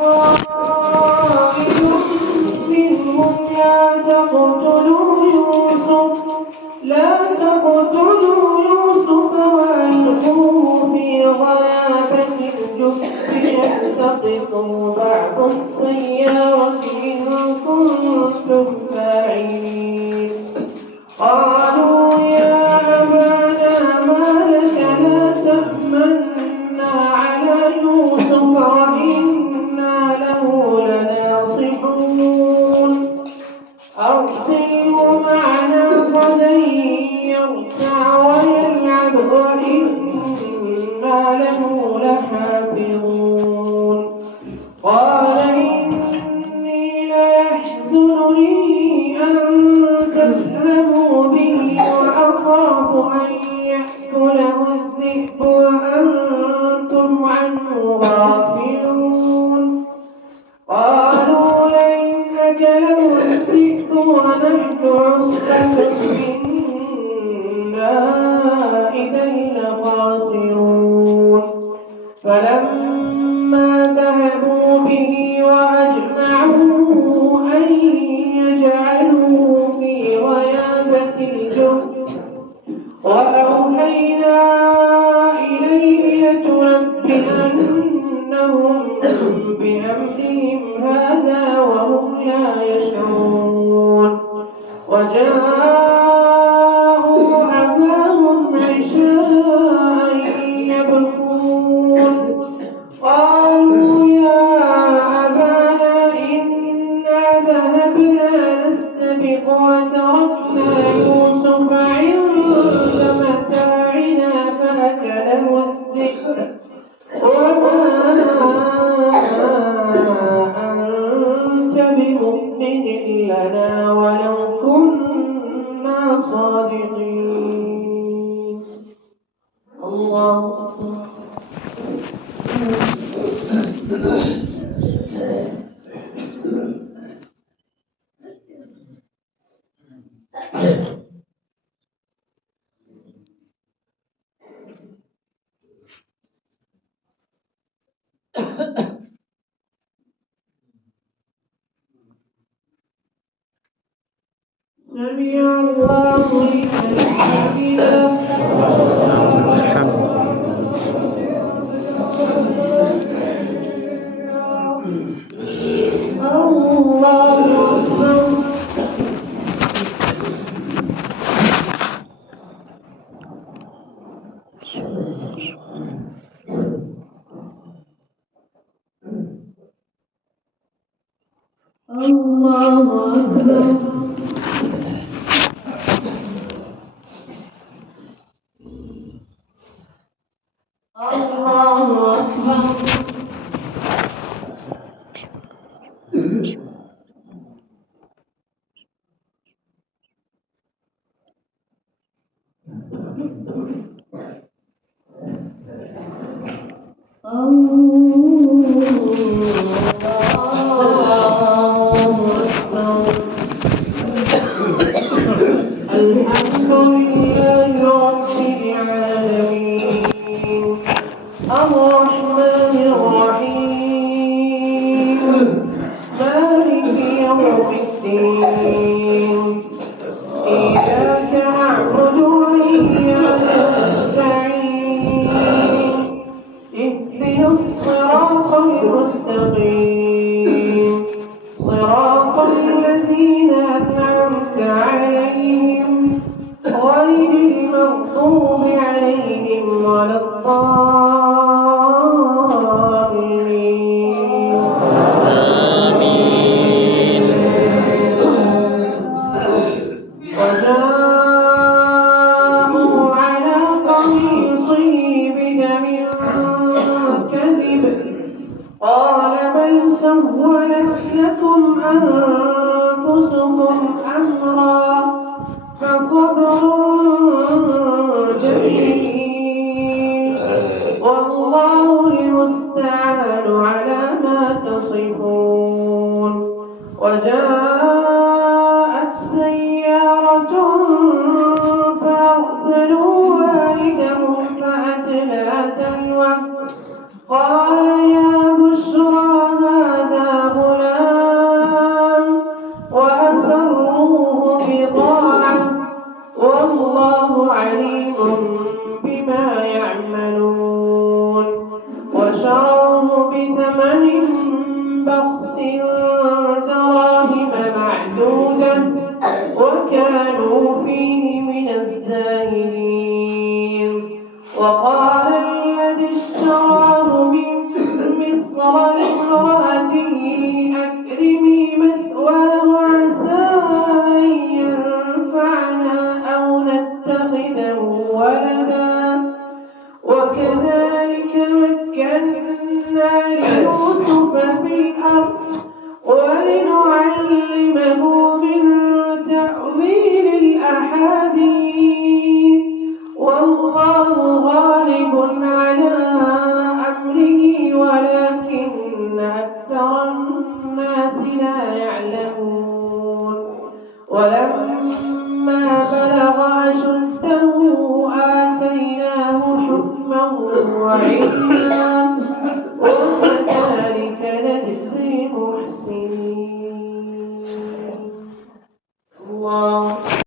قائل منهم لا تقتلوا يوسف وألقوه في غيابة الجب يلتقطه بعض السيارة إن كنتم فاعلين. قالوا يا أبانا ما لك لا تأمنا على يوسف وإنا له لناصحون أرسله معنا غدا يرتع ويلعب وإنا له لحافظون. قال إني ليحزنني أن تذهبوا به وأخاف أن يأكله الذئب وأنتم عنه غافلون. قالوا لئن أكله الذئب ونحن عصبة إنا إذا لخاسرون. فلما ذهبوا به وأجمعوا أن يجعلوه في غيابة الجب وأوحينا إليه لتنبئنهم بأمرهم هذا وهم لا يشعرون. وجاءوا أباهم عشاء يبكون. قالوا يا أبانا إنا ذهبنا نستبق وتركنا يوسف عند متاعنا فأكله الذئب وما أنت بمؤمن لنا ولو كنا صادقين. الله سمع الله لمن حمده. الله أكبر. الله أكبر. الحمد لله رب العالمين الرحمن الرحيم مالك يوم الدين إياك نعبد وإياك نستعين اهدنا الصراط المستقيم صراط الذين أنعمت عليهم غير المغضوب عليهم ولا الضالين. آمين. وجاءوا على قميصه بدم كذب قال بل سولت لكم أنفسكم أمرا فصبر جميل والله المستعان على ما تصفون. وجاءت سيارة فأرسلوا والدهم فأدلى دلوه قال يا بشرى من بخس دراهم معدودة وكانوا فيه من الزاهدين. وقال الذي اشتراه من مصر لامرأته أكرمي مثواه عسى أن ينفعنا أو نتخذه ولدا وكذلك مكنا ليوسف في الأرض ولنعلمه من تأويل الأحاديث والله غالب على أمره ولكن أكثر الناس لا يعلمون. ولما